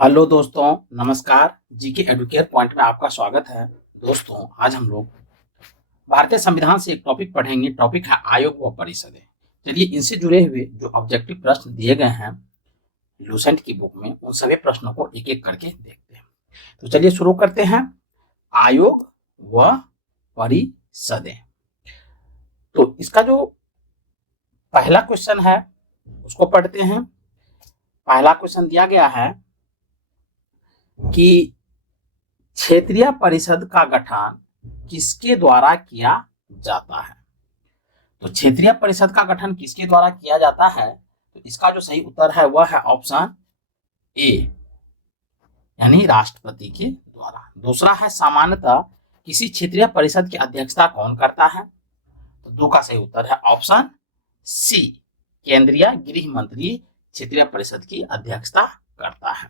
Hello दोस्तों, नमस्कार। GK Educare point में आपका स्वागत है। दोस्तों, आज हम लोग भारतीय संविधान से एक टॉपिक पढ़ेंगे। टॉपिक है आयोग व परिषदें। चलिए, इनसे जुड़े हुए जो ऑब्जेक्टिव प्रश्न दिए गए हैं लूसेंट की बुक में, उन सभी प्रश्नों को एक एक करके देखते हैं। तो चलिए शुरू करते हैं। आयोग व परिषदें। तो इसका जो पहला क्वेश्चन है उसको पढ़ते हैं। पहला क्वेश्चन दिया गया है कि क्षेत्रीय परिषद का गठन किसके द्वारा किया जाता है। तो क्षेत्रीय परिषद का गठन किसके द्वारा किया जाता है, तो इसका जो सही उत्तर है वह है ऑप्शन ए, यानी राष्ट्रपति के द्वारा। दूसरा है सामान्यतः किसी क्षेत्रीय परिषद की अध्यक्षता कौन करता है, तो दो का सही उत्तर है ऑप्शन सी, केंद्रीय गृह मंत्री क्षेत्रीय परिषद की अध्यक्षता करता है।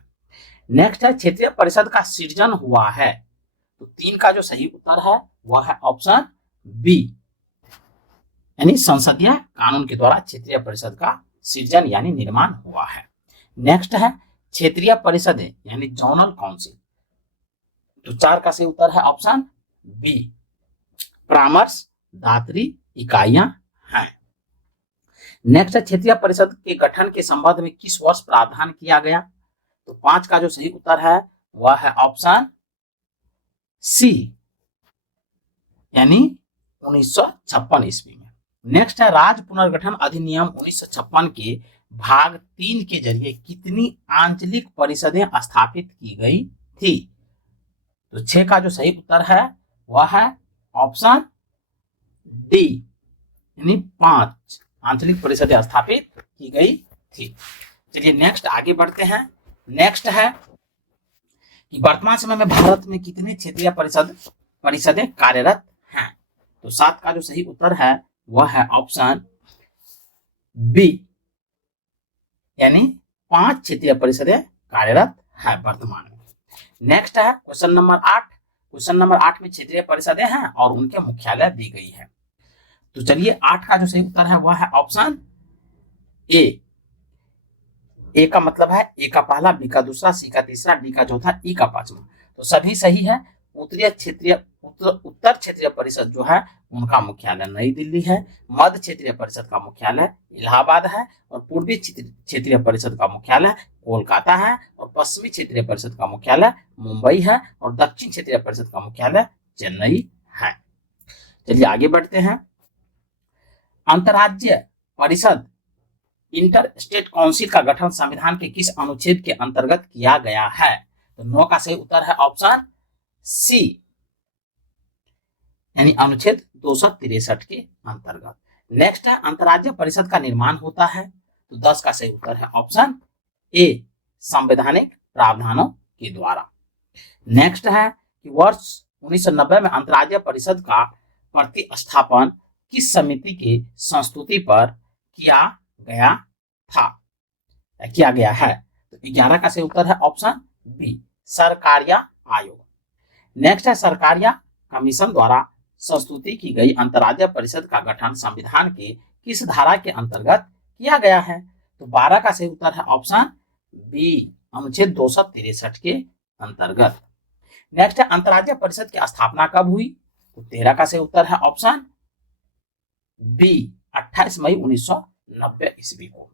नेक्स्ट है क्षेत्रीय परिषद का सृजन हुआ है, तो तीन का जो सही उत्तर है वह है ऑप्शन बी, यानी संसदीय कानून के द्वारा क्षेत्रीय परिषद का सृजन यानी निर्माण हुआ है। नेक्स्ट है क्षेत्रीय परिषदें यानी जोनल काउंसिल, तो चार का सही उत्तर है ऑप्शन बी, परामर्श दात्री इकाइयां हैं। नेक्स्ट है क्षेत्रीय परिषद के गठन के संबंध में किस वर्ष प्रावधान किया गया, तो पांच का जो सही उत्तर है वह है ऑप्शन सी, यानी 1956 ईस्वी में। नेक्स्ट है राज्य पुनर्गठन अधिनियम 1956 के भाग 3 के जरिए कितनी आंचलिक परिषदें स्थापित की गई थी, तो 6 का जो सही उत्तर है वह है ऑप्शन डी, यानी 5 आंचलिक परिषदें स्थापित की गई थी। चलिए नेक्स्ट आगे बढ़ते हैं। नेक्स्ट है कि वर्तमान समय में भारत में कितने क्षेत्रीय परिषदें कार्यरत हैं, तो 7 का जो सही उत्तर है वह है ऑप्शन बी, यानी 5 क्षेत्रीय परिषदें कार्यरत है वर्तमान में। नेक्स्ट है क्वेश्चन नंबर 8। क्वेश्चन नंबर 8 में क्षेत्रीय परिषदें हैं और उनके मुख्यालय दी गई है। तो चलिए 8 का जो सही उत्तर है वह है ऑप्शन ए। ए का मतलब है ए का पहला, बी का दूसरा, सी का तीसरा, डी का चौथा, ई का पांचवा। तो सभी सही है। उत्तर क्षेत्रीय परिषद जो है उनका मुख्यालय नई दिल्ली है, मध्य क्षेत्रीय परिषद का मुख्यालय इलाहाबाद है, और पूर्वी क्षेत्रीय परिषद का मुख्यालय कोलकाता है, और पश्चिमी क्षेत्रीय परिषद का मुख्यालय मुंबई है, और दक्षिण क्षेत्रीय परिषद का मुख्यालय चेन्नई है। चलिए आगे बढ़ते हैं। अंतर्राज्यीय परिषद इंटर स्टेट काउंसिल का गठन संविधान के किस अनुच्छेद के अंतर्गत किया गया है, तो 9 का सही उत्तर है ऑप्शन सी, यानी अनुच्छेद 263 के अंतर्गत। नेक्स्ट है अंतर्राज्यीय परिषद का निर्माण होता है, तो 10 का सही उत्तर है ऑप्शन ए, संवैधानिक प्रावधानों के द्वारा। नेक्स्ट है कि वर्ष 1990 में अंतर्राज्यीय परिषद का प्रतिस्थापन किस समिति के संस्तुति पर किया गया है, तो 11 का सही उत्तर है ऑप्शन बी, सरकारिया आयोग। नेक्स्ट है सरकारिया कमीशन द्वारा संस्तुति की गई अंतर्राज्यीय परिषद का गठन संविधान के किस धारा के अंतर्गत किया गया है, तो 12 का सही उत्तर है ऑप्शन बी, अनुच्छेद 263 के अंतर्गत। नेक्स्ट है अंतर्राज्यीय परिषद की स्थापना कब हुई, तो 13 का सही उत्तर है ऑप्शन बी, 28 मई 1990 ईस्वी को।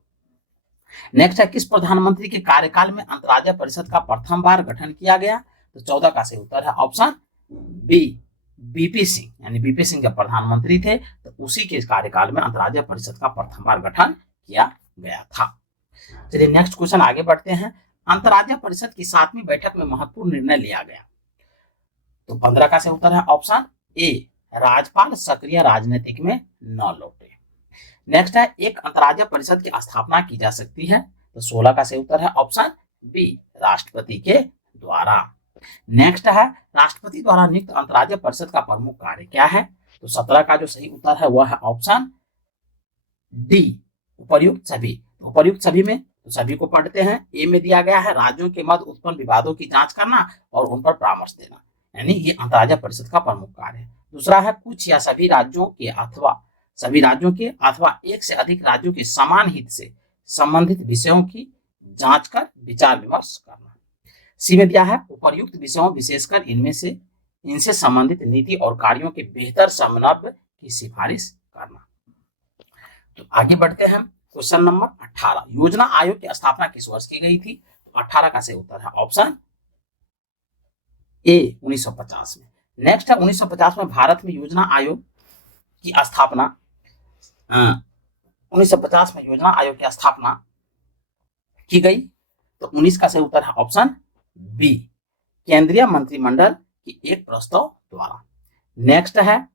नेक्स्ट है किस प्रधानमंत्री के कार्यकाल में अंतर्राज्यीय परिषद का प्रथम बार गठन किया गया, तो 14 का सही उत्तर है ऑप्शन बी, बीपी सिंह, यानी बीपी सिंह जब प्रधानमंत्री थे तो उसी के कार्यकाल में अंतर्राज्यीय परिषद का प्रथम बार गठन किया गया था। चलिए नेक्स्ट क्वेश्चन आगे बढ़ते हैं। अंतर्राज्यीय परिषद की 7वीं बैठक में महत्वपूर्ण निर्णय लिया गया, तो 15 का सही उत्तर है ऑप्शन ए, राज्यपाल सक्रिय राजनीतिक में न लौटे। नेक्स्ट है एक अंतर्राज्यीय परिषद की स्थापना की जा सकती है, तो 16 का सही उत्तर है ऑप्शन बी, राष्ट्रपति के द्वारा। नेक्स्ट है राष्ट्रपति द्वारा नियुक्त अंतर्राज्यीय परिषद का प्रमुख कार्य क्या है, तो 17 का जो सही उत्तर है वह है ऑप्शन डी, उपर्युक्त सभी। उपर्युक्त सभी में तो सभी को पढ़ते हैं। ए में दिया गया है राज्यों के मध्य उत्पन्न विवादों की जांच करना और उन पर परामर्श देना, यानी ये अंतर्राज्यीय परिषद का प्रमुख कार्य है। दूसरा है कुछ या सभी राज्यों के अथवा एक से अधिक राज्यों के समान हित से संबंधित विषयों की जांच कर विचार विमर्श करना। सी में दिया है उपर्युक्त विषयों विशेषकर इनसे संबंधित नीति और कार्यों के बेहतर समन्वय की सिफारिश करना। तो आगे बढ़ते हैं क्वेश्चन नंबर 18, योजना आयोग की स्थापना किस वर्ष की गई थी? तो 18 का सही उत्तर है ऑप्शन ए 1950 में। नेक्स्ट है 1950 में भारत में योजना आयोग की स्थापना 1950 में योजना आयोग की स्थापना की गई। तो 19 का सही उत्तर है ऑप्शन बी, केंद्रीय मंत्रिमंडल की एक प्रस्ताव द्वारा। नेक्स्ट है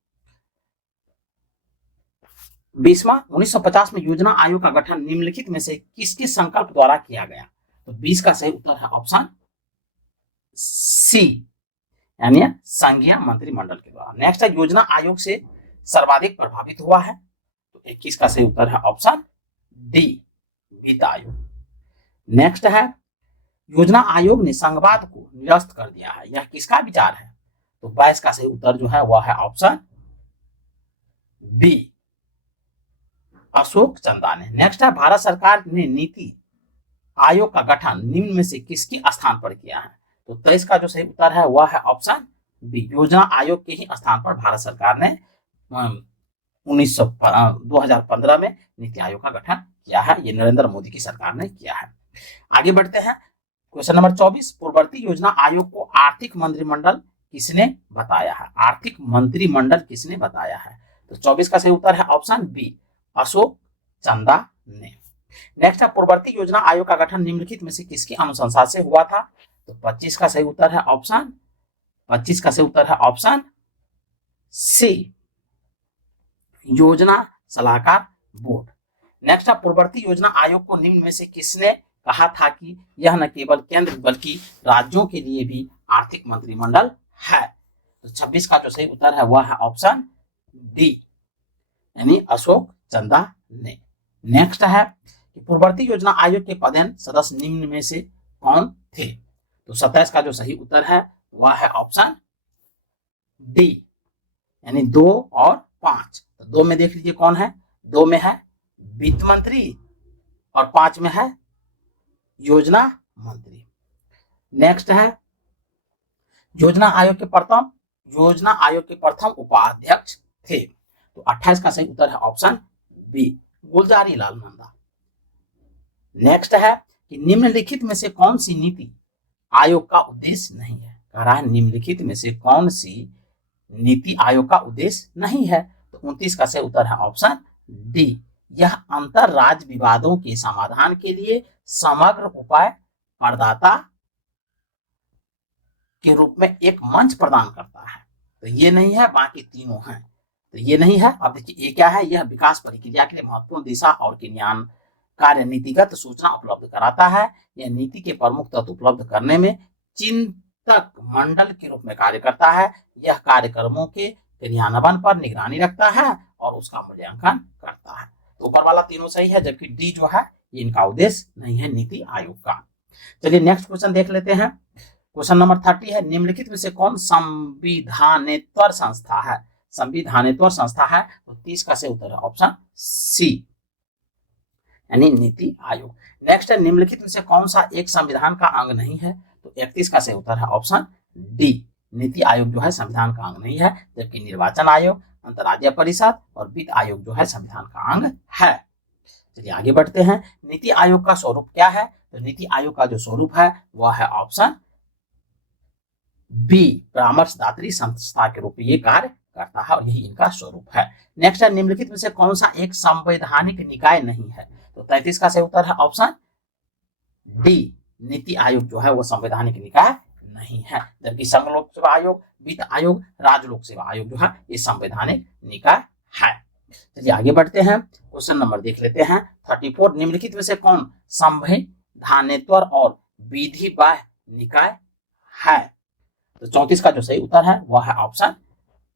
20वां 1950 में योजना आयोग का गठन निम्नलिखित में से किसके संकल्प द्वारा किया गया? तो 20 का सही उत्तर है ऑप्शन सी, यानी संघीय मंत्रिमंडल के द्वारा। नेक्स्ट है योजना आयोग से सर्वाधिक प्रभावित हुआ है? तो 21 का सही उत्तर है ऑप्शन डी, वित्त आयोग। नेक्स्ट है योजना आयोग ने संघवाद को निरस्त कर दिया है, यह किसका विचार है? तो 22 का सही उत्तर जो है वह है ऑप्शन बी, अशोक चंदा ने। नेक्स्ट है भारत सरकार ने नीति आयोग का गठन निम्न में से किसके स्थान पर किया है? तो 23 का जो सही उत्तर है वह है ऑप्शन बी, योजना आयोग के ही स्थान पर भारत सरकार ने 2015 में नीति आयोग का गठन किया है। ये नरेंद्र मोदी की सरकार ने किया है। आगे बढ़ते हैं क्वेश्चन नंबर 24, पूर्ववर्ती योजना आयोग को आर्थिक मंत्रिमंडल किसने बताया है? आर्थिक मंत्रिमंडल किसने बताया है? तो 24 का सही उत्तर है ऑप्शन बी, अशोक चंदा ने। नेक्स्ट है पूर्ववर्ती योजना आयोग का गठन निम्नलिखित में से किसकी अनुशंसा से हुआ था? तो 25 का सही उत्तर है ऑप्शन 25 का सही उत्तर है ऑप्शन सी, योजना सलाहकार बोर्ड। नेक्स्ट है पूर्ववर्ती योजना आयोग को निम्न में से किसने कहा था कि यह न केवल केंद्र बल्कि राज्यों के लिए भी आर्थिक मंत्रिमंडल है? तो 26 का जो सही उत्तर है वह है ऑप्शन डी, यानी अशोक चंदा ने। नेक्स्ट है कि पूर्ववर्ती योजना आयोग के पदेन सदस्य निम्न में से कौन थे? तो 27 का जो सही उत्तर है वह है ऑप्शन डी, यानी 2 और 5। तो 2 में देख लीजिए कौन है, 2 में है वित्त मंत्री और 5 में है योजना मंत्री। नेक्स्ट है योजना आयोग के प्रथम उपाध्यक्ष थे? तो 28 का सही उत्तर है option B, Gulzari Lal Nanda. Next है कि निम्नलिखित में से कौन सी नीति आयोग का उद्देश्य नहीं है? कह रहा है निम्नलिखित में से कौन सी नीति आयोग का उद्देश्य नहीं है? तो 29 का सही उत्तर है ऑप्शन डी, यह अंतर राज्य विवादों के समाधान के लिए समग्र उपाय प्रदाता के रूप में एक मंच प्रदान करता है। तो ये नहीं है, बाकी तीनों हैं। तो ये नहीं है। अब देखिए ये क्या है, यह विकास प्रक्रिया के लिए महत्वपूर्ण दिशा और क्रियान्वयन कार्य नीतिगत सूचना उपलब्ध कराता है। यह नीति के प्रमुख तत्व उपलब्ध करने में चिंतक मंडल के रूप में कार्य करता है। यह कार्यक्रमों के क्रियान्वयन पर निगरानी रखता है और उसका मूल्यांकन करता है। तो ऊपर वाला तीनों सही है, जबकि डी जो है ये इनका उद्देश्य नहीं है नीति आयोग का। चलिए नेक्स्ट क्वेश्चन देख लेते हैं। क्वेश्चन नंबर 30 है, निम्नलिखित में से कौन संविधानेतर संस्था है? संविधानेतर संस्था है तो 30 का सही उत्तर है ऑप्शन सी, यानी नीति आयोग। नेक्स्ट है, निम्नलिखित में से कौन सा एक संविधान का अंग नहीं है? तो 31 का सही उत्तर है ऑप्शन डी, नीति आयोग जो है संविधान का अंग नहीं है, जबकि निर्वाचन आयोग, अंतर्राज्यीय परिषद और वित्त आयोग जो है संविधान का अंग है। चलिए आगे बढ़ते हैं। नीति आयोग का स्वरूप क्या है? तो नीति आयोग का जो स्वरूप है वह है ऑप्शन बी, परामर्शदात्री संस्था के रूप में ये कार्य करता है और यही इनका स्वरूप है। नेक्स्ट है, निम्नलिखित में से कौन सा एक संवैधानिक निकाय नहीं है? तो 33 का सही उत्तर है ऑप्शन डी, नीति आयोग जो है वो संवैधानिक निकाय नहीं है, जबकि संघ लोक सेवा आयोग, वित्त आयोग, राज्य लोक सेवा आयोग जो है ये संवैधानिक निकाय है। चलिए आगे बढ़ते हैं। क्वेश्चन नंबर देख लेते हैं 34, निम्नलिखित में से कौन संवैधानेतर और विधि बाह्य निकाय है? तो 34 का जो सही उत्तर है वह है ऑप्शन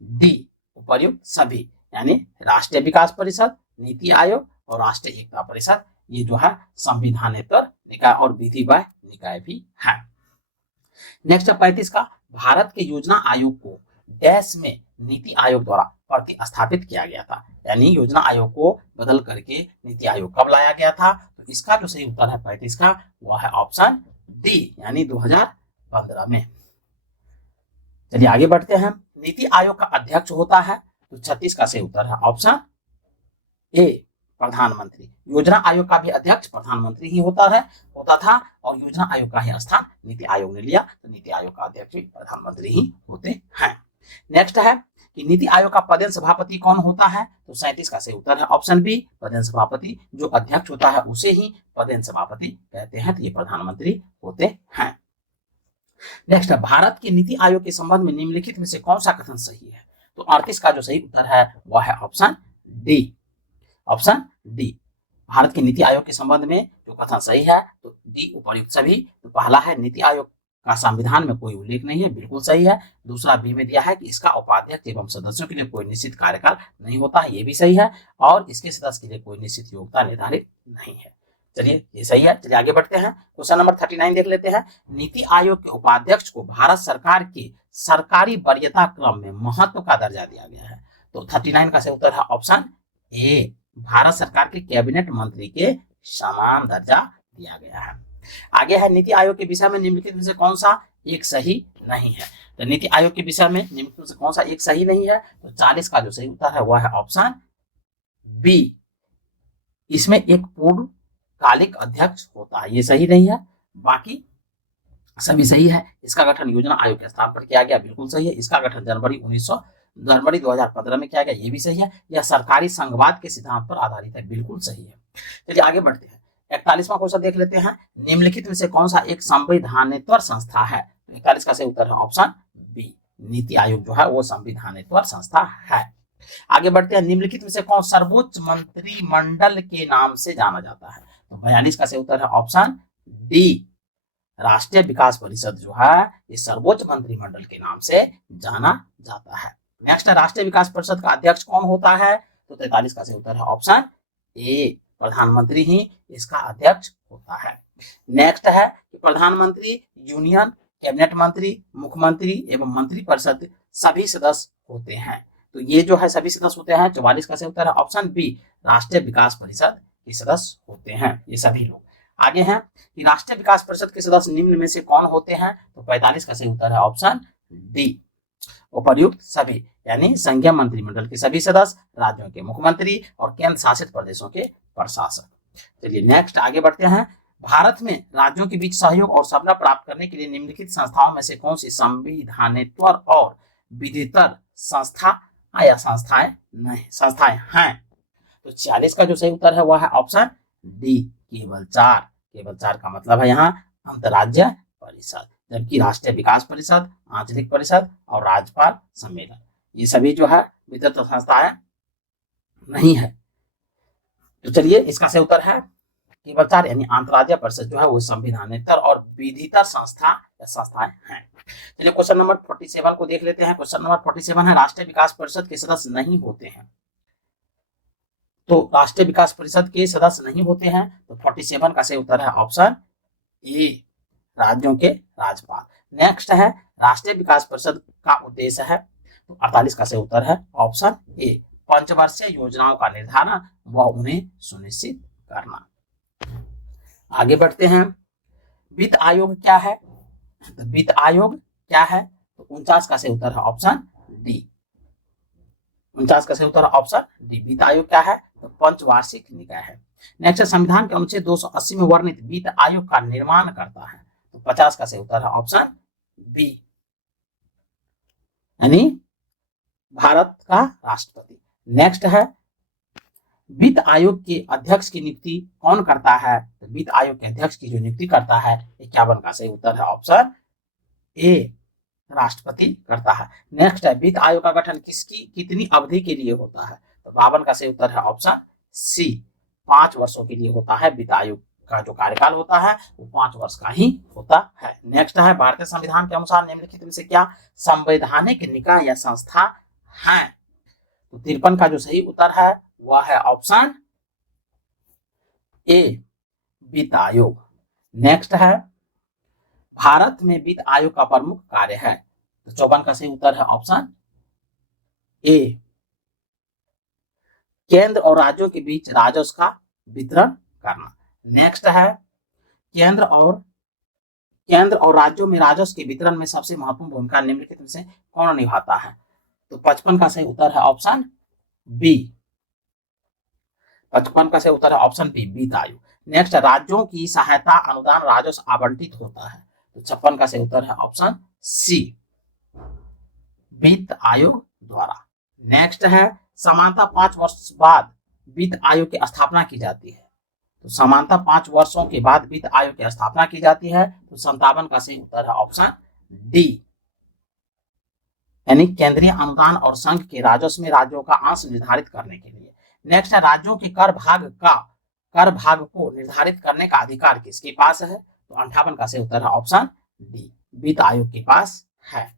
डी, उपर्युक्त सभी, यानी राष्ट्रीय विकास परिषद, नीति आयोग और राष्ट्रीय एकता परिषद ये जो है संविधानेतर निकाय और विधि बाह्य निकाय भी है। नेक्स्ट है 35 का, भारत के योजना आयोग को डैश में नीति आयोग द्वारा प्रतिस्थापित किया गया था, यानी योजना आयोग को बदल करके नीति आयोग कब लाया गया था? तो इसका जो सही उत्तर है 35 का वह है ऑप्शन डी, यानी 2000 2015 में। चलिए आगे बढ़ते हैं। नीति आयोग का अध्यक्ष होता है, तो 36 का सही उत्तर है ऑप्शन ए प्रधानमंत्री। योजना आयोग का भी अध्यक्ष प्रधानमंत्री ही होता था और योजना आयोग का ही स्थान नीति आयोग ने लिया, तो नीति आयोग का अध्यक्ष भी प्रधानमंत्री ही होते हैं। नेक्स्ट है कि नीति आयोग का पदेन सभापति कौन होता है, तो 37 का सही उत्तर है ऑप्शन बी पदेन सभापति। जो अध्यक्ष होता है उसे ही पदेन सभापति कहते हैं, तो ये प्रधानमंत्री होते हैं। नेक्स्ट है भारत के नीति आयोग के संबंध में निम्नलिखित में से कौन सा कथन सही है, तो 38 का जो सही उत्तर है वह है option D. Option D, Bharat के नीति आयोग के संबंध में जो कथन सही है तो डी उपर्युक्त सभी। तो पहला है नीति आयोग का संविधान में कोई उल्लेख नहीं है, बिल्कुल सही है। दूसरा बी में दिया है कि इसका उपाध्यक्ष एवं सदस्यों के लिए कोई निश्चित कार्यकाल नहीं होता है, ये भी सही है। और इसके सदस्य के लिए कोई निश्चित योग्यता निर्धारित नहीं है। चलिए ये सही है। चलिए आगे बढ़ते हैं। क्वेश्चन नंबर 39 देख लेते हैं। नीति आयोग के उपाध्यक्ष को भारत सरकार के सरकारी वरीयता क्रम में महत्व का दर्जा दिया गया है, तो 39 का सही उत्तर है ऑप्शन ए भारत सरकार के कैबिनेट मंत्री के समान दर्जा दिया गया है। आगे है नीति आयोग के विषय में निम्नलिखित में से कौन सा एक सही नहीं है, तो नीति आयोग के विषय में निम्नलिखित में से कौन सा एक सही नहीं है, तो 40 का जो सही उत्तर है वह है ऑप्शन बी। इसमें एक पूर्णकालिक अध्यक्ष होता है, ये सही नहीं है, बाकी सभी सही है। इसका गठन योजना आयोग के स्थान पर किया गया, बिल्कुल सही है। इसका गठन जनवरी 2015 में किया गया, ये भी सही है। यह सरकारी संघवाद के सिद्धांत पर आधारित है, बिल्कुल सही है। चलिए आगे बढ़ते हैं। 41वां क्वेश्चन देख लेते हैं। निम्नलिखित में से कौन सा एक संवैधानिक संस्था है, 41 का सही उत्तर है ऑप्शन बी नीति आयोग जो है वो संवैधानिक संस्था है। आगे बढ़ते हैं। निम्नलिखित में से कौन सर्वोच्च मंत्रिमंडल के नाम से जाना जाता है, तो 42 का सही उत्तर है ऑप्शन डी राष्ट्रीय विकास परिषद जो है ये सर्वोच्च मंत्रिमंडल के नाम से जाना जाता है। नेक्स्ट है राष्ट्रीय विकास परिषद का अध्यक्ष कौन होता है, तो 43 का सही उत्तर है ऑप्शन ए प्रधानमंत्री ही इसका अध्यक्ष होता है। नेक्स्ट है कि प्रधानमंत्री, यूनियन कैबिनेट मंत्री, मुख्यमंत्री एवं मंत्री परिषद सभी सदस्य होते हैं, तो ये जो है सभी सदस्य होते हैं। 44 का सही उत्तर है ऑप्शन बी राष्ट्रीय विकास परिषद के सदस्य होते हैं ये सभी लोग। आगे हैं कि राष्ट्रीय विकास परिषद के सदस्य निम्न में से कौन होते हैं, तो 45 का सही उत्तर है ऑप्शन डी उपर्युक्त सभी, यानी संघीय मंत्रिमंडल के सभी सदस्य, राज्यों के मुख्यमंत्री और केंद्र शासित प्रदेशों के प्रशासक। चलिए नेक्स्ट आगे बढ़ते हैं। भारत में राज्यों के बीच सहयोग और सफलता प्राप्त करने के लिए निम्नलिखित संस्थाओं में से कौन सी संविधानेतर और विधितर संस्था या संस्थाएं हैं, तो 46 का जो सही उत्तर है वह है ऑप्शन डी केवल 4। केवल 4 का मतलब है यहाँ अंतरराज्य परिषद, जबकि राष्ट्रीय विकास परिषद, आंचलिक परिषद और राज्यपाल सम्मेलन ये सभी जो है विधितर संस्थाएं नहीं है। तो चलिए इसका सही उत्तर है केवल 4, यानी अंतरराज्य परिषद जो है वो संविधानेतर और विधितर संस्था या संस्थाएं हैं। चलिए क्वेश्चन नंबर 47 को देख लेते हैं। क्वेश्चन नंबर 47 है राष्ट्रीय विकास परिषद के सदस्य नहीं होते हैं, तो राष्ट्रीय विकास परिषद के सदस्य नहीं होते हैं, तो 47 का सही उत्तर है ऑप्शन ए राज्यों के राज्यपाल। नेक्स्ट है राष्ट्रीय विकास परिषद का उद्देश्य है, तो 48 का सही उत्तर है ऑप्शन ए पंचवर्षीय योजनाओं का निर्धारण व उन्हें सुनिश्चित करना। आगे बढ़ते हैं। वित्त आयोग क्या है, तो वित्त आयोग क्या है, तो 49 का सही उत्तर है ऑप्शन डी। 49 का सही उत्तर है ऑप्शन डी वित्त आयोग क्या है, तो पंचवार्षिक निकाय है। नेक्स्ट संविधान के अनुच्छेद 280 में वर्णित वित्त आयोग का निर्माण करता है, तो 50 का सही उत्तर है ऑप्शन बी यानी भारत का राष्ट्रपति। नेक्स्ट है वित्त आयोग के अध्यक्ष की नियुक्ति कौन करता है, तो वित्त आयोग के अध्यक्ष की जो नियुक्ति करता है 51 का सही उत्तर है ऑप्शन ए राष्ट्रपति करता है। नेक्स्ट है वित्त आयोग का गठन किसकी कितनी अवधि के लिए होता है, तो 52 का सही उत्तर है ऑप्शन सी 5 वर्षों के लिए होता है। वित्त आयोग का जो कार्यकाल होता है वो 5 वर्ष का ही होता है। नेक्स्ट है भारतीय संविधान के अनुसार निम्नलिखित में से क्या संवैधानिक निकाय या संस्था है, तो 53 का जो सही उत्तर है वह है ऑप्शन ए वित्त आयोग। नेक्स्ट है भारत में वित्त आयोग का प्रमुख कार्य है, तो 54 का सही उत्तर है ऑप्शन ए केंद्र और राज्यों के बीच राजस्व का वितरण करना। नेक्स्ट है केंद्र और केंद्र और राज्यों में राजस्व के वितरण में सबसे महत्वपूर्ण भूमिका निम्नलिखित में से कौन निभाता है? तो 55 का सही उत्तर है ऑप्शन बी। 55 का सही उत्तर है ऑप्शन बी, वित्त आयोग। नेक्स्ट, राज्यों की सहायता अनुदान राजस्व आवंटित होता है। तो 56 का सही उत्तर है ऑप्शन सी, वित्त आयोग द्वारा। नेक्स्ट है, समानता 5 वर्ष बाद वित्त आयोग की स्थापना की जाती है। तो समानता 5 वर्षों के बाद वित्त आयोग की स्थापना की जाती है। तो 57 का सही उत्तर है ऑप्शन डी, यानी केंद्रीय अनुदान और संघ के राजस्व में राज्यों का अंश निर्धारित करने के लिए। नेक्स्ट है, राज्यों के कर भाग को निर्धारित करने का अधिकार किसके पास है? तो 58 का सही उत्तर है ऑप्शन डी, वित्त आयोग के पास है।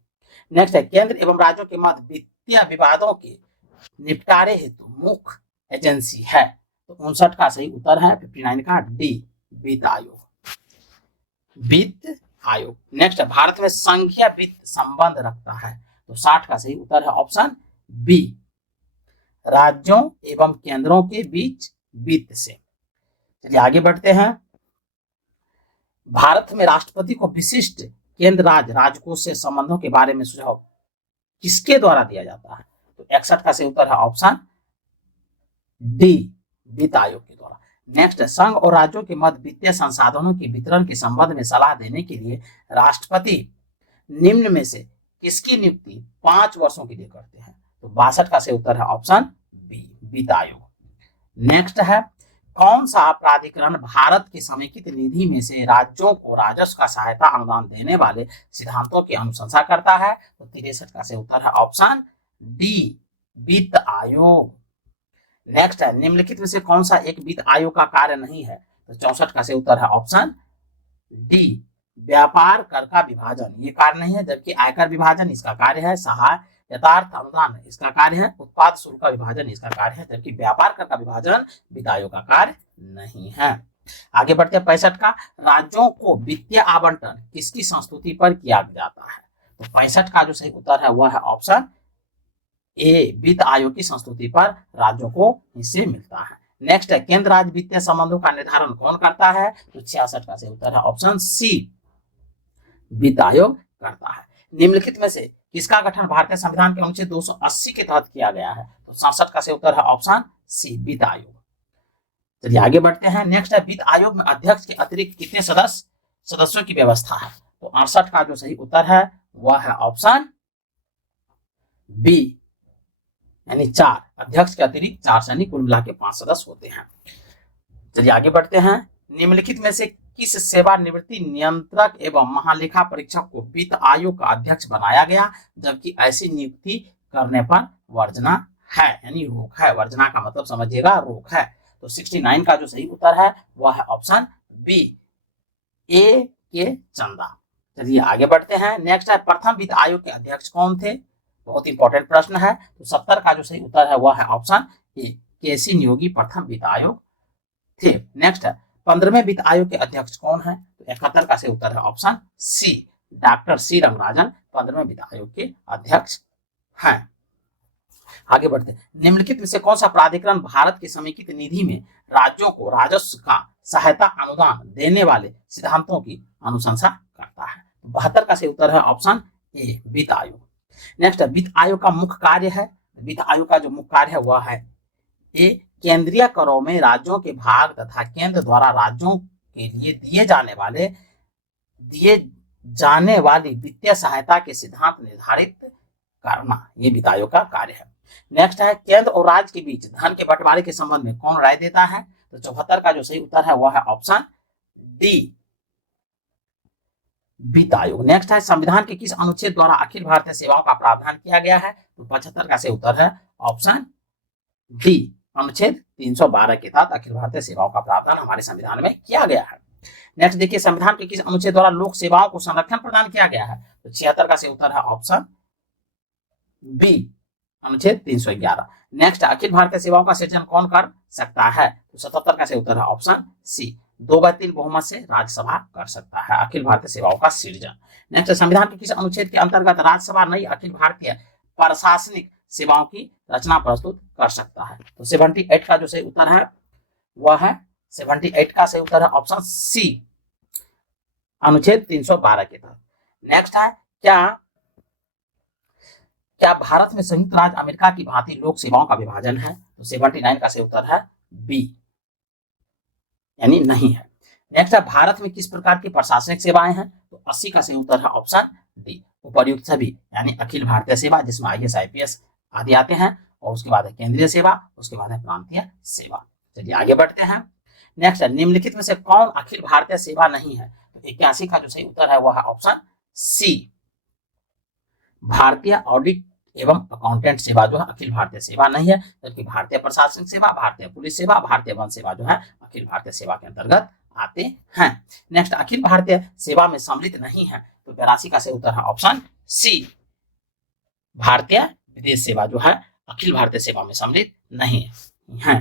नेक्स्ट है, केंद्र एवं राज्यों के मध्य वित्तीय विवादों के निपटारे हेतु मुख्य एजेंसी है। तो 59 का सही उत्तर है 59 का डी, वित्त आयोग, वित्त आयोग। नेक्स्ट, भारत में संघीय वित्त संबंध रखता है। तो 60 का सही उत्तर है ऑप्शन बी, राज्यों एवं केंद्रों के बीच वित्त से। चलिए आगे बढ़ते हैं। भारत में राष्ट्रपति को विशिष्ट केंद्र राज्य राजकोष से संबंधों के बारे में सुझाव किसके द्वारा दिया जाता है? तो 61 का सही उत्तर है ऑप्शन डी, वित्त आयोग के द्वारा। नेक्स्ट, संघ और राज्यों के मध्य वित्तीय संसाधनों के वितरण के संबंध में सलाह देने के लिए राष्ट्रपति निम्न में से किसकी नियुक्ति 5 वर्षों के लिए करते हैं? तो 62 का सही उत्तर है ऑप्शन बी, वित्त आयोग। नेक्स्ट है, कौन सा प्राधिकरण भारत की समेकित निधि में से राज्यों को राजस्व का सहायता अनुदान देने वाले सिद्धांतों की अनुशंसा करता है? तो 63 का सही उत्तर है ऑप्शन डी, वित्त आयोग। नेक्स्ट है, निम्नलिखित में से कौन सा एक वित्त आयोग का कार्य नहीं है? तो 64 का सही उत्तर है ऑप्शन डी, व्यापार कर का विभाजन, ये कार्य नहीं है। जबकि आयकर विभाजन इसका कार्य है, यथार्थ अनुदान इसका कार्य है, उत्पाद शुल्क का विभाजन इसका कार्य है। जबकि व्यापार कर का विभाजन वित्त आयोग का कार्य नहीं है। आगे बढ़ते हैं 65 का, राज्यों को वित्तीय आवंटन किसकी संस्तुति पर किया जाता है? तो 65 का जो सही उत्तर है वह है ऑप्शन ए, वित्त आयोग की संस्तुति पर राज्यों को हिस्से मिलता है। नेक्स्ट है, केंद्र राज्य वित्तीय संबंधों का निर्धारण कौन करता है? तो 66 का सही उत्तर है ऑप्शन सी, वित्त आयोग करता है। निम्नलिखित में से किसका गठन भारतीय संविधान के अनुच्छेद 280 के तहत किया गया है? तो 67 का सही उत्तर है ऑप्शन सी, वित्त आयोग। चलिए आगे बढ़ते हैं। नेक्स्ट है, वित्त आयोग में अध्यक्ष के अतिरिक्त कितने सदस्यों की व्यवस्था है? तो 68 का जो सही उत्तर है वह है ऑप्शन बी, यानी 4, अध्यक्ष के अतिरिक्त 4 यानी कुल मिला के 5 सदस्य होते हैं। चलिए आगे बढ़ते हैं। निम्नलिखित में से किस सेवानिवृत्ति नियंत्रक एवं महालेखा परीक्षक को वित्त आयोग का अध्यक्ष बनाया गया, जबकि ऐसी नियुक्ति करने पर वर्जना है, यानी रोक है। वर्जना का मतलब समझिएगा रोक है। तो 69 का जो सही उत्तर है वह है ऑप्शन बी, ए के चंदा। चलिए आगे बढ़ते हैं। नेक्स्ट है, प्रथम वित्त आयोग के अध्यक्ष कौन थे? बहुत इंपॉर्टेंट प्रश्न है। तो 70 का जो सही उत्तर है वह है ऑप्शन ए, केसी नियोगी प्रथम वित्त आयोग थे। नेक्स्ट है, 15वें वित्त आयोग के अध्यक्ष कौन है? तो 71 का सही उत्तर है option C, doctor C Rangarajan 15वें वित्त आयोग के अध्यक्ष हैं। आगे बढ़ते हैं। निम्नलिखित में से कौन सा प्राधिकरण भारत की समेकित निधि में राज्यों को राजस्व का सहायता अनुदान देने वाले सिद्धांतों की अनुशंसा करता है? तो 72 का सही उत्तर है ऑप्शन ए, वित्त आयोग। नेक्स्ट, वित्त आयोग का मुख्य कार्य है, वित्त आयोग का जो मुख्य कार्य है वह है ए, केंद्रीय करों में राज्यों के भाग तथा केंद्र द्वारा राज्यों के लिए दिए जाने वाली वित्तीय सहायता के सिद्धांत निर्धारित करना, ये वित्त आयोग का कार्य है। नेक्स्ट है, केंद्र और राज्य के बीच धन के बंटवारे के संबंध में कौन राय देता है? तो 74 का जो सही उत्तर है वह है ऑप्शन डी, वित्त आयोग। नेक्स्ट है, संविधान के किस अनुच्छेद द्वारा अखिल भारतीय सेवाओं का प्रावधान किया गया है? तो 75 का सही उत्तर है ऑप्शन डी, अनुच्छेद 312 के तहत अखिल भारतीय सेवाओं का प्रावधान हमारे संविधान में किया गया है। नेक्स्ट देखिए, संविधान के किस अनुच्छेद द्वारा लोक सेवाओं को संरक्षण प्रदान किया गया है? तो 76 का सही उत्तर है ऑप्शन बी, अनुच्छेद 311। नेक्स्ट, अखिल भारतीय सेवाओं का सृजन कौन कर सकता है? तो 77 का सही उत्तर है ऑप्शन सी, 2/3 बहुमत से राज्यसभा कर सकता है अखिल भारतीय सेवाओं का सृजन। नेक्स्ट, संविधान के किस अनुच्छेद के अंतर्गत राज्यसभा नई अखिल भारतीय प्रशासनिक सेवाओं की रचना प्रस्तुत कर सकता है? तो 78 का जो सही उत्तर है वह है 78 का सही उत्तर है ऑप्शन सी, अनुच्छेद 312 के तहत। नेक्स्ट है, क्या क्या भारत में संयुक्त राज्य अमेरिका की भांति लोक सेवाओं का विभाजन है? तो 79 का सही उत्तर है बी, यानी नहीं है। नेक्स्ट है, भारत में किस प्रकार की प्रशासनिक सेवाएं हैं? तो 80 का सही उत्तर है ऑप्शन डी, उपर्युक्त सभी, यानी अखिल भारतीय सेवा जिसमें IAS IPS आदि आते हैं, और उसके बाद है केंद्रीय सेवा, उसके बाद है प्रांतीय सेवा। चलिए आगे बढ़ते हैं। नेक्स्ट है, निम्नलिखित में से कौन अखिल भारतीय सेवा नहीं है? तो 81 का जो सही उत्तर है वह है ऑप्शन सी, भारतीय ऑडिट एवं अकाउंटेंट सेवा जो है अखिल भारतीय सेवा नहीं है, जबकि भारतीय प्रशासनिक सेवा, भारतीय पुलिस सेवा, भारतीय वन सेवा जो है अखिल भारतीय सेवा के अंतर्गत आते हैं। नेक्स्ट, अखिल भारतीय सेवा में सम्मिलित नहीं है, तो 82 का सही उत्तर है ऑप्शन सी, भारतीय विदेश सेवा जो है अखिल भारतीय सेवा में सम्मिलित नहीं है।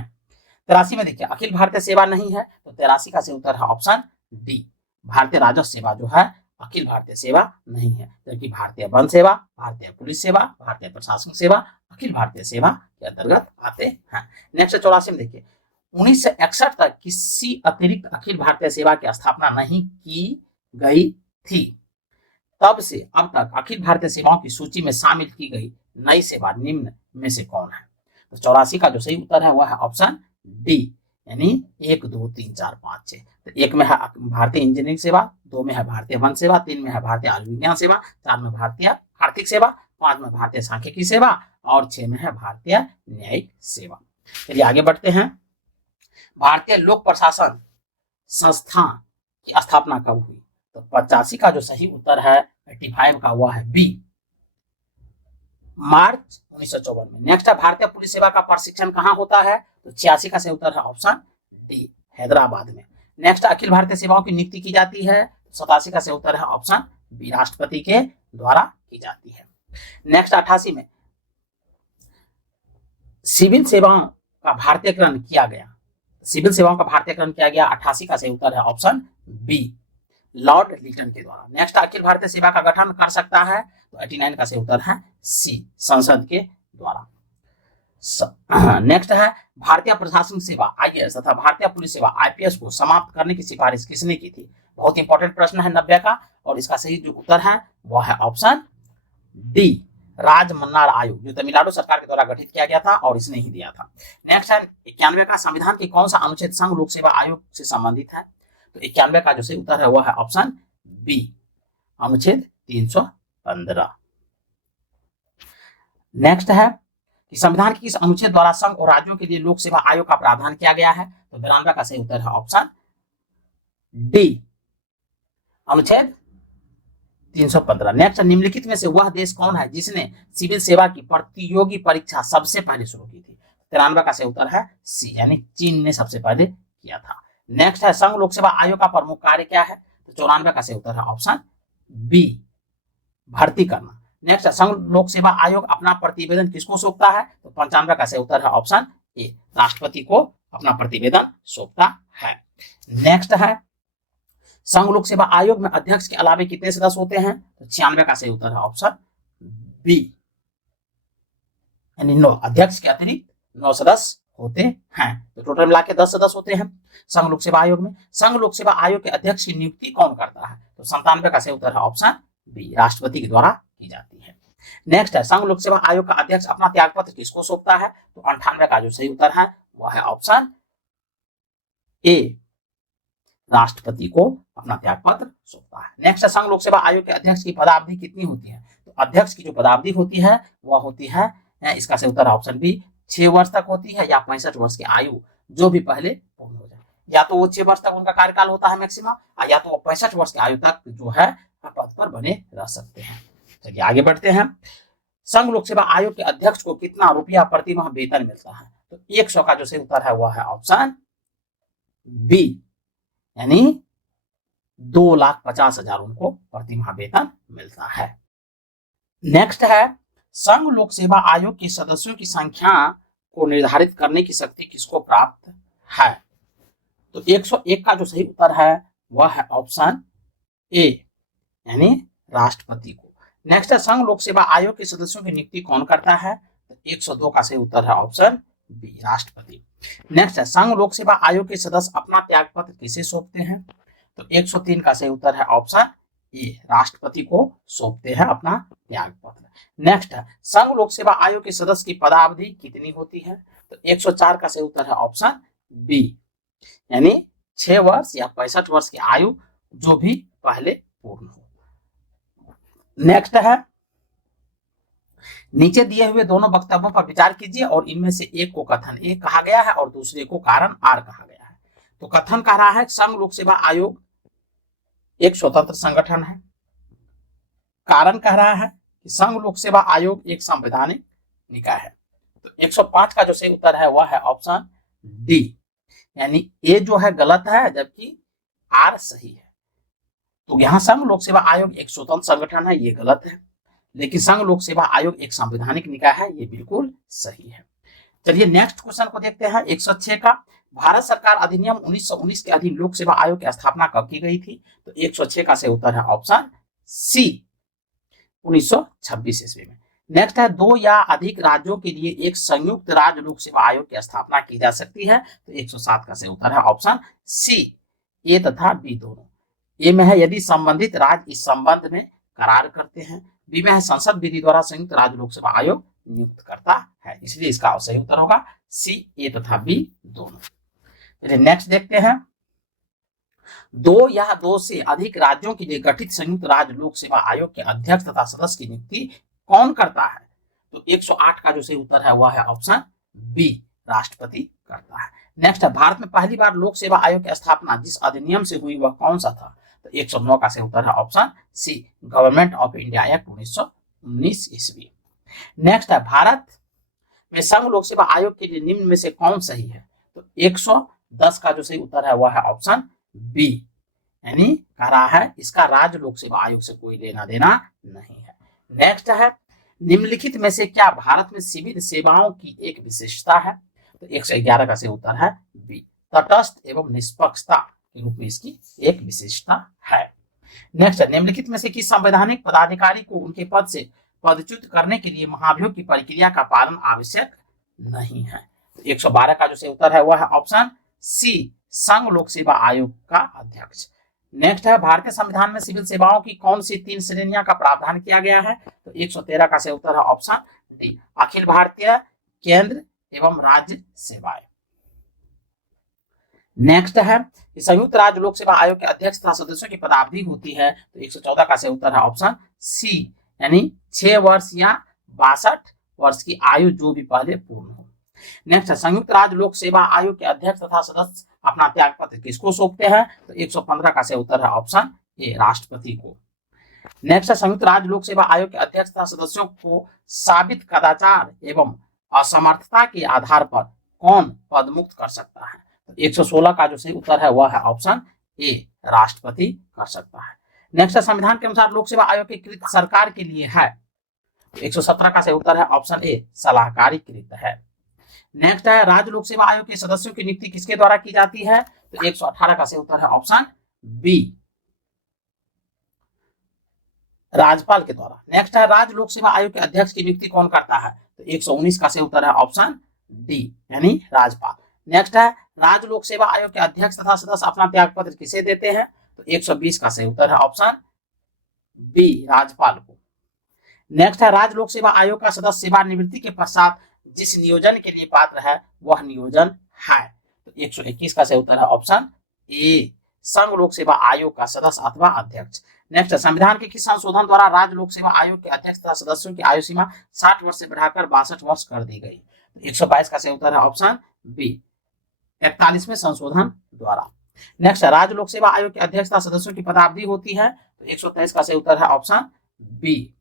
83 में देखिए अखिल भारतीय सेवा नहीं है, तो 83 का सही उत्तर है ऑप्शन डी, भारतीय राजस्व सेवा जो है अखिल भारतीय सेवा नहीं है, जबकि भारतीय वन सेवा, भारतीय पुलिस सेवा, भारतीय प्रशासनिक सेवा अखिल भारतीय सेवा के अंतर्गत आते हैं। नेक्स्ट 84 में देखिए 1961 तक किसी अतिरिक्त अखिल भारतीय सेवा की स्थापना नहीं की गई थी, तब से अब तक अखिल भारतीय सेवाओं की सूची में शामिल की गई नई सेवा निम्न में से कौन है? तो 84 का जो सही उत्तर है वह है ऑप्शन डी, यानी 1 2 3 4 5 6। तो 1 में है भारतीय इंजीनियरिंग सेवा, 2 में है भारतीय वन सेवा, 3 में है भारतीय आयुर्विज्ञान सेवा, 4 में भारतीय आर्थिक सेवा, 5 में भारतीय सांख्यिकी सेवा और 6 में है भारतीय न्यायिक सेवा। चलिए आगे बढ़ते हैं। भारतीय लोक प्रशासन संस्थान की स्थापना कब हुई? तो 85 का जो सही उत्तर है 85 का वह है बी, मार्च 1954 में। नेक्स्ट है, भारतीय पुलिस सेवा का प्रशिक्षण कहाँ होता है? तो 86 का सही उत्तर है ऑप्शन डी, हैदराबाद में। नेक्स्ट, अखिल भारतीय सेवाओं की नियुक्ति की जाती है, 87 का सही उत्तर है ऑप्शन बी, राष्ट्रपति के द्वारा की जाती है। नेक्स्ट 88 में सिविल सेवाओं का भारतीयकरण किया गया, सिविल सेवाओं का भारतीयकरण किया गया, 88 का सही उत्तर है ऑप्शन बी, लॉर्ड लिटन के द्वारा। नेक्स्ट, अखिल भारतीय सेवा का गठन कर सकता है, तो 89 का सही उत्तर है सी, संसद के द्वारा। नेक्स्ट है, भारतीय प्रशासनिक सेवा IAS तथा भारतीय पुलिस सेवा IPS को समाप्त करने की सिफारिश किसने की थी? बहुत इंपॉर्टेंट प्रश्न है 90 का, और इसका सही जो उत्तर है वह है ऑप्शन डी, राजमन्नार आयोग, जो तमिलनाडु सरकार के द्वारा गठित किया गया था और इसने ही दिया था। नेक्स्ट है, 91 का संविधान की कौन सा अनुच्छेद संघ लोक सेवा आयोग से संबंधित है? तो 91 का जो सही उत्तर है वह है ऑप्शन बी, अनुच्छेद 315। नेक्स्ट है कि संविधान के किस अनुच्छेद द्वारा संघ और राज्यों के लिए लोक सेवा आयोग का प्रावधान किया गया है? तो 92 का सही उत्तर है ऑप्शन डी, अनुच्छेद 315। नेक्स्ट, निम्नलिखित में से वह देश कौन है जिसने सिविल सेवा की प्रतियोगी परीक्षा सबसे पहले शुरू की थी? 93 का सही उत्तर है सी, यानी चीन ने सबसे पहले किया था। नेक्स्ट है, संघ लोक सेवा आयोग का प्रमुख कार्य क्या है? तो 94 का सही उत्तर है ऑप्शन बी, भर्ती करना। नेक्स्ट, संघ लोक सेवा आयोग अपना प्रतिवेदन किसको सौंपता है? तो 95 का सही उत्तर है ऑप्शन ए, राष्ट्रपति को अपना प्रतिवेदन सौंपता है। नेक्स्ट है, संघ लोक सेवा आयोग में अध्यक्ष के अलावे कितने सदस्य होते हैं? तो 96 का सही उत्तर है ऑप्शन बी, यानी 9, अध्यक्ष के अतिरिक्त 9 सदस्य होते हैं, तो टोटल मिला के 10 सदस्य होते हैं संघ लोक सेवा आयोग में। संघ लोक सेवा आयोग के अध्यक्ष की नियुक्ति कौन करता है? तो 97 का सही उत्तर है ऑप्शन बी, राष्ट्रपति के द्वारा की जाती है। नेक्स्ट है, संघ लोक सेवा आयोग का अध्यक्ष अपना त्यागपत्र किसको सौंपता है? तो 98 का जो सही उत्तर है वह है ऑप्शन ए, राष्ट्रपति को अपना त्यागपत्र सौंपता है। नेक्स्ट है, संघ लोक सेवा आयोग के अध्यक्ष की पदावधि कितनी होती है? तो अध्यक्ष की जो पदावधि होती है वह होती है, इसका सही उत्तर है ऑप्शन बी, 6 वर्ष तक होती है, या 65 वर्ष की आयु जो भी पहले पूर्ण हो जाए, या तो वो 6 वर्ष तक उनका कार्यकाल होता है मैक्सिमम, या तो वो 65 वर्ष की आयु तक जो है पद पर बने रह सकते हैं। चलिए आगे बढ़ते हैं। संघ लोक सेवा आयोग के अध्यक्ष को कितना रुपया प्रति माह वेतन मिलता है? तो 100 का जो सही उत्तर है वह है ऑप्शन बी, यानी 2,50,000 उनको प्रति माह वेतन मिलता है। नेक्स्ट है, संघ लोक सेवा आयोग के सदस्यों की संख्या को निर्धारित करने की शक्ति किसको प्राप्त है? तो 101 का जो सही उत्तर है वह है ऑप्शन ए, यानी राष्ट्रपति को। नेक्स्ट है, संघ लोक सेवा आयोग के सदस्यों की नियुक्ति कौन करता है? तो 102 का सही उत्तर है ऑप्शन बी, राष्ट्रपति। नेक्स्ट है, संघ लोक सेवा आयोग के सदस्य अपना त्यागपत्र किसे सौंपते हैं? तो 103 का सही उत्तर है ऑप्शन ए, राष्ट्रपति को सौंपते हैं अपना त्याग पत्र। नेक्स्ट है, संघ लोक सेवा आयोग के सदस्य की पदावधि कितनी होती है? तो 104 का सही उत्तर है ऑप्शन बी, यानी 6 वर्ष या 65 वर्ष की आयु जो भी पहले पूर्ण हो। नेक्स्ट है, नीचे दिए हुए दोनों वक्तव्यों पर विचार कीजिए और इनमें से एक को कथन ए कहा गया है और दूसरे को कारण आर कहा गया है। तो कथन कह रहा है संघ लोक सेवा आयोग एक स्वतंत्र संगठन है। कारण कह रहा है कि संघ लोक सेवा आयोग एक संवैधानिक निकाय है। तो 105 का जो सही उत्तर है वह है ऑप्शन डी, यानी ए जो है गलत है जबकि आर सही है। तो यहां संघ लोक सेवा आयोग एक स्वतंत्र संगठन है, ये गलत है, लेकिन संघ लोक सेवा आयोग एक संवैधानिक निकाय है, ये बिल्कुल सही है। चलिए नेक्स्ट क्वेश्चन को देखते हैं। 106 का, भारत सरकार अधिनियम 1919 के अधीन लोक सेवा आयोग की स्थापना कब की गई थी? तो 106 का सही उत्तर है ऑप्शन सी, 1926 ईस्वी में। नेक्स्ट है, 2 या अधिक राज्यों के लिए एक संयुक्त राज्य लोक सेवा आयोग की स्थापना की जा सकती है। तो 107 का सही उत्तर है ऑप्शन सी, ए तथा बी दोनों। ए में है यदि संबंधित राज्य इस संबंध में करार करते हैं, बी में है संसद विधि द्वारा संयुक्त राज्य लोक सेवा आयोग नियुक्त करता है, इसलिए इसका सही उत्तर होगा सी, ए तथा बी दोनों। चलिए नेक्स्ट देखते हैं, 2 या 2 से अधिक राज्यों के लिए गठित संयुक्त राज्य लोक सेवा आयोग के अध्यक्ष तथा सदस्य की नियुक्ति कौन करता है? तो 108 का जो सही उत्तर है वह है ऑप्शन बी, राष्ट्रपति करता है। नेक्स्ट है, भारत में पहली बार लोक सेवा आयोग की स्थापना जिस अधिनियम से हुई वह कौन सा था? तो 109 का सही उत्तर है option C, government of India act 1919 ईस्वी। नेक्स्ट है, भारत में संघ लोक सेवा आयोग के लिए निम्न में से कौन सही है? तो 110 का जो सही उत्तर है वह है ऑप्शन बी, यानी कह रहा है इसका राज्य लोक सेवा आयोग से कोई लेना देना नहीं है। नेक्स्ट है, निम्नलिखित में से क्या भारत में सिविल सेवाओं की एक विशेषता है? तो 111 का सही उत्तर है बी, तटस्थ एवं निष्पक्षता के रूप में इसकी एक विशेषता है। नेक्स्ट है, निम्नलिखित में से किस संवैधानिक पदाधिकारी को उनके पद से पदच्युत करने के लिए महाभियोग की प्रक्रिया का पालन आवश्यक नहीं है? तो 112 का जो सही उत्तर है वह है ऑप्शन सी, संघ लोक सेवा आयोग का अध्यक्ष। नेक्स्ट है, भारतीय संविधान में सिविल सेवाओं की कौन सी 3 श्रेणियां का प्रावधान किया गया है? तो 113 का सही उत्तर है ऑप्शन डी, अखिल भारतीय, केंद्र एवं राज्य सेवाएं। नेक्स्ट है, संयुक्त राज्य लोक सेवा आयोग के अध्यक्ष तथा सदस्यों की पदावधि होती है। तो 114 का सही उत्तर है ऑप्शन सी, यानी 6 वर्ष या 62 वर्ष की आयु जो भी पहले पूर्ण हो। नेक्स्ट है, संयुक्त राज्य लोक सेवा आयोग के अध्यक्ष तथा सदस्य अपना त्याग पत्र किसको सौंपते हैं? तो 115 का सही उत्तर है ऑप्शन ए, राष्ट्रपति को। नेक्स्ट है, संयुक्त राज्य लोक सेवा आयोग के अध्यक्ष तथा सदस्यों को साबित कदाचार एवं असमर्थता के आधार पर कौन पद मुक्त कर सकता है? तो 116 का जो सही उत्तर है वह है ऑप्शन ए, राष्ट्रपति कर सकता है। नेक्स्ट है, संविधान के अनुसार लोक सेवा आयोग की कृत सरकार के लिए है। तो 117 का सही उत्तर है ऑप्शन ए, सलाहकारी कृत है। नेक्स्ट है, राज्य लोक सेवा आयोग के सदस्यों की नियुक्ति किसके द्वारा की जाती है? तो 118 का सही उत्तर है ऑप्शन बी, राज्यपाल के द्वारा। नेक्स्ट है, राज्य लोक सेवा आयोग के अध्यक्ष की नियुक्ति कौन करता है? तो 119 का सही उत्तर है ऑप्शन डी, यानी राज्यपाल। नेक्स्ट है, राज्य लोक सेवा आयोग के अध्यक्ष तथा सदस्य अपना त्याग पत्र किसे देते हैं? तो 120 का सही उत्तर है ऑप्शन बी, राज्यपाल को। नेक्स्ट है, राज्य लोक सेवा आयोग का सदस्य सेवानिवृत्ति के पश्चात जिस नियोजन के लिए पात्र है वह नियोजन है। तो 121 का सही उत्तर है ऑप्शन ए, संघ लोक सेवा आयोग का सदस्य अथवा अध्यक्ष। नेक्स्ट, संविधान के किस संशोधन द्वारा राज्य लोक सेवा आयोग के अध्यक्ष तथा सदस्यों की आयु सीमा 60 वर्ष से बढ़ाकर 62 वर्ष कर दी गई? 122 का सही उत्तर है ऑप्शन बी, 41वें संशोधन द्वारा। नेक्स्ट, राज्य लोक सेवा आयोग के अध्यक्ष तथा सदस्यों की पदावधि होती है। तो 123 का सही उत्तर है ऑप्शन बी,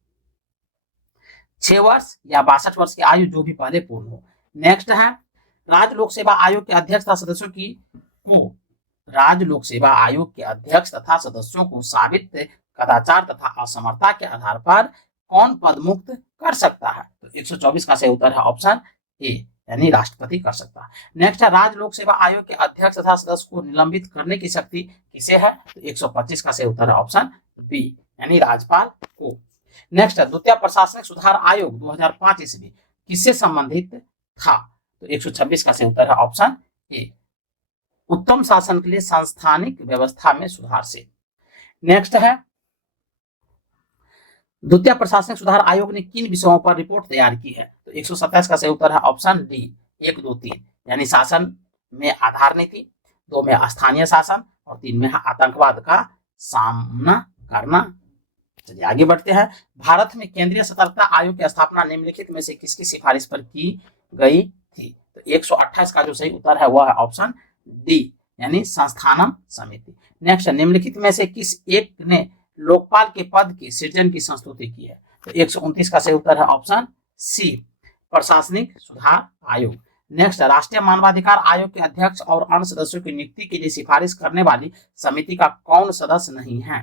6 वर्ष या 62 वर्ष की आयु जो भी पहले पूर्ण हो। नेक्स्ट है, राज्य लोक सेवा आयोग के अध्यक्ष तथा सदस्यों की को राज्य लोक सेवा आयोग के अध्यक्ष तथा सदस्यों को साबित कदाचार तथा असमर्थता के आधार पर कौन पद मुक्त कर सकता है? तो 124 का सही उत्तर है ऑप्शन ए, यानी राष्ट्रपति कर सकता है। नेक्स्ट है, राज्य लोक सेवा आयोग के अध्यक्ष तथा सदस्य को निलंबित करने की शक्ति किसे है? तो 125 का सही उत्तर है ऑप्शन बी, यानी राज्यपाल को। नेक्स्ट है, द्वितीय प्रशासनिक सुधार आयोग 2005 ईस्वी किससे संबंधित था? तो 126 का सही उत्तर है ऑप्शन ए, उत्तम शासन के लिए सांस्थानिक व्यवस्था में सुधार से। नेक्स्ट है द्वितीय प्रशासनिक सुधार आयोग ने किन विषयों पर रिपोर्ट तैयार की है? तो 127 का सही उत्तर है ऑप्शन डी 1, 2, 3, यानी शासन में आधार नीति, 2 में स्थानीय शासन और 3 में है आतंकवाद का सामना करना। चलिए आगे बढ़ते हैं। भारत में केंद्रीय सतर्कता आयोग की स्थापना निम्नलिखित में से किसकी सिफारिश पर की गई थी? तो 128 का जो सही उत्तर है वह है ऑप्शन डी, यानी संस्थानम समिति। नेक्स्ट, निम्नलिखित में से किस एक ने लोकपाल के पद की सृजन की संस्तुति की है? तो 129 का सही उत्तर है ऑप्शन सी, प्रशासनिक सुधार आयोग। नेक्स्ट, राष्ट्रीय मानवाधिकार आयोग के अध्यक्ष और अन्य सदस्यों की नियुक्ति के लिए सिफारिश करने वाली समिति का कौन सदस्य नहीं है?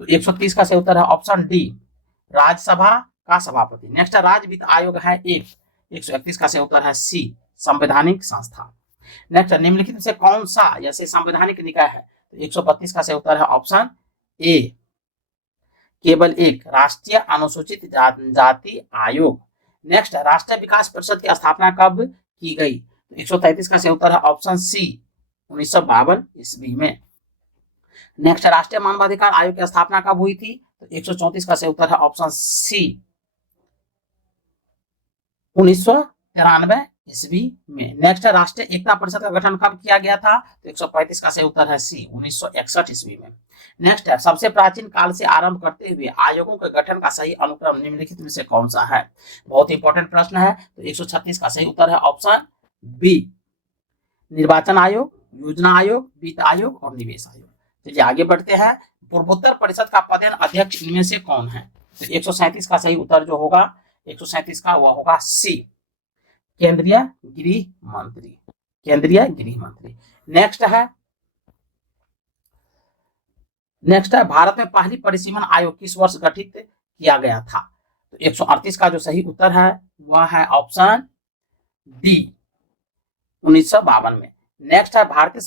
तो 130 का सही उत्तर है ऑप्शन डी, राज्यसभा का सभापति। नेक्स्ट, राज्य वित्त आयोग है एक। 131 का सही उत्तर है सी, संवैधानिक संस्था। नेक्स्ट, निम्नलिखित में से कौन सा यह संवैधानिक निकाय है? तो 132 का सही उत्तर है ऑप्शन ए, केवल एक, राष्ट्रीय अनुसूचित जनजाति आयोग। नेक्स्ट, राष्ट्रीय विकास परिषद की स्थापना कब की गई? तो 133 का सही उत्तर है ऑप्शन सी, 1952 ईस्वी में। नेक्स्ट, राष्ट्रीय मानवाधिकार आयोग की स्थापना कब हुई थी? तो 134 का सही उत्तर है ऑप्शन सी, 1993 ईस्वी में। नेक्स्ट, राष्ट्रीय एकता परिषद का गठन कब किया गया था? तो 135 का सही उत्तर है सी, 1961 ईस्वी में। नेक्स्ट है, सबसे प्राचीन काल से आरंभ करते हुए आयोगों के गठन का सही अनुक्रम निम्नलिखित में से कौन सा है? बहुत इंपॉर्टेंट प्रश्न है। तो 136 का सही उत्तर है ऑप्शन बी, निर्वाचन आयोग, योजना आयोग, वित्त आयोग और निवेश आयोग। चलिए आगे बढ़ते हैं। पूर्वोत्तर परिषद का पदेन अध्यक्ष इनमें से कौन है? तो 137 का सही उत्तर जो होगा 137 का वह होगा सी, केंद्रीय गृह मंत्री, केंद्रीय गृह मंत्री। नेक्स्ट है भारत में पहली परिसीमन आयोग किस वर्ष गठित किया गया था? तो 138 का जो सही उत्तर है वह है ऑप्शन डी, 1952 में। नेक्स्ट है भारतीय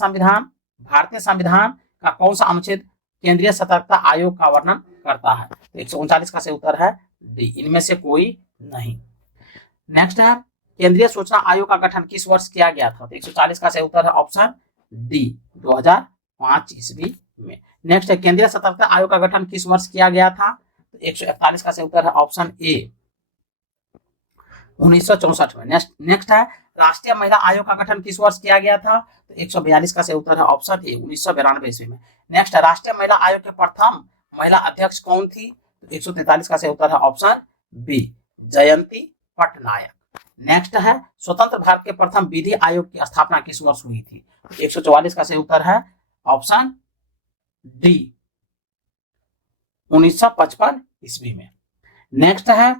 संविधान का कौन सा अनुच्छेद केंद्रीय सतर्कता आयोग का वर्णन करता है? तो 139 का सही उत्तर है डी, इनमें से कोई नहीं। नेक्स्ट है केंद्रीय सूचना आयोग का गठन किस वर्ष किया गया था? तो 140 का सही उत्तर है ऑप्शन डी, 2005 ईस्वी में। नेक्स्ट है केंद्रीय सतर्कता आयोग का गठन किस वर्ष किया गया था? तो 141 का सही उत्तर है ऑप्शन ए, 1964 में। नेक्स्ट है राष्ट्रीय महिला आयोग का गठन किस वर्ष किया गया था? तो 142 का सही उत्तर है ऑप्शन ए, 1992 ईस्वी में। नेक्स्ट है राष्ट्रीय महिला आयोग के प्रथम महिला अध्यक्ष कौन थी? तो 143 का सही उत्तर है ऑप्शन बी, जयंती पटनायक। नेक्स्ट है स्वतंत्र भारत के प्रथम विधि आयोग की स्थापना किस वर्ष हुई थी? तो 144 का सही उत्तर है ऑप्शन डी, 1955 ईस्वी में। नेक्स्ट है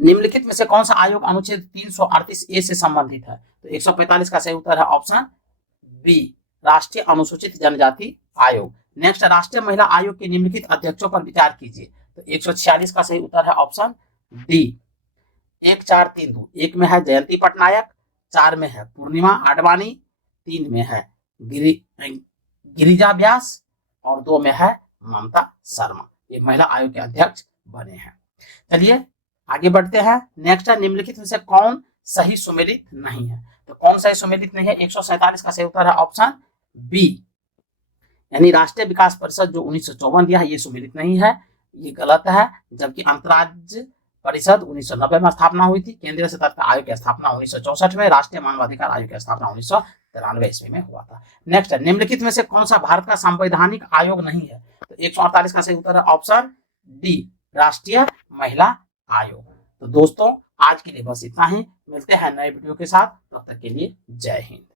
निम्नलिखित में से कौन सा आयोग अनुच्छेद 338 ए से संबंधित है? तो 145 का सही उत्तर है ऑप्शन बी, राष्ट्रीय अनुसूचित जनजाति आयोग। नेक्स्ट, राष्ट्रीय महिला आयोग के निम्नलिखित अध्यक्षों पर विचार कीजिए। तो 146 का सही उत्तर है ऑप्शन डी, 1, 4, 3, 2। 1 में है जयंती पटनायक, 4 में है पूर्णिमा आडवाणी, 3 में है गिरिजा व्यास और 2 में है ममता शर्मा। ये महिला आयोग के अध्यक्ष बने हैं। चलिए आगे बढ़ते हैं। नेक्स्ट है निम्नलिखित में से कौन सही सुमेलित नहीं है? तो कौन सही सुमेलित नहीं है? 147 का सही उत्तर है ऑप्शन बी, यानी राष्ट्रीय विकास परिषद जो 1954 दिया है ये सुमेलित नहीं है, ये गलत है। जबकि अंतर्राज्य परिषद 1990 में स्थापना हुई थी। केंद्रीय सतर्कता आयोग की स्थापना 1964 में, राष्ट्रीय मानवाधिकार आयोग की स्थापना 1993 ईस्वी में हुआ था। नेक्स्ट, निम्नलिखित में से कौन सा भारत का संवैधानिक आयोग नहीं है? तो 148 का सही उत्तर है ऑप्शन डी, राष्ट्रीय महिला आयोग। तो दोस्तों आज के लिए बस इतना ही, मिलते हैं नए वीडियो के साथ, तब तक के लिए जय हिंद।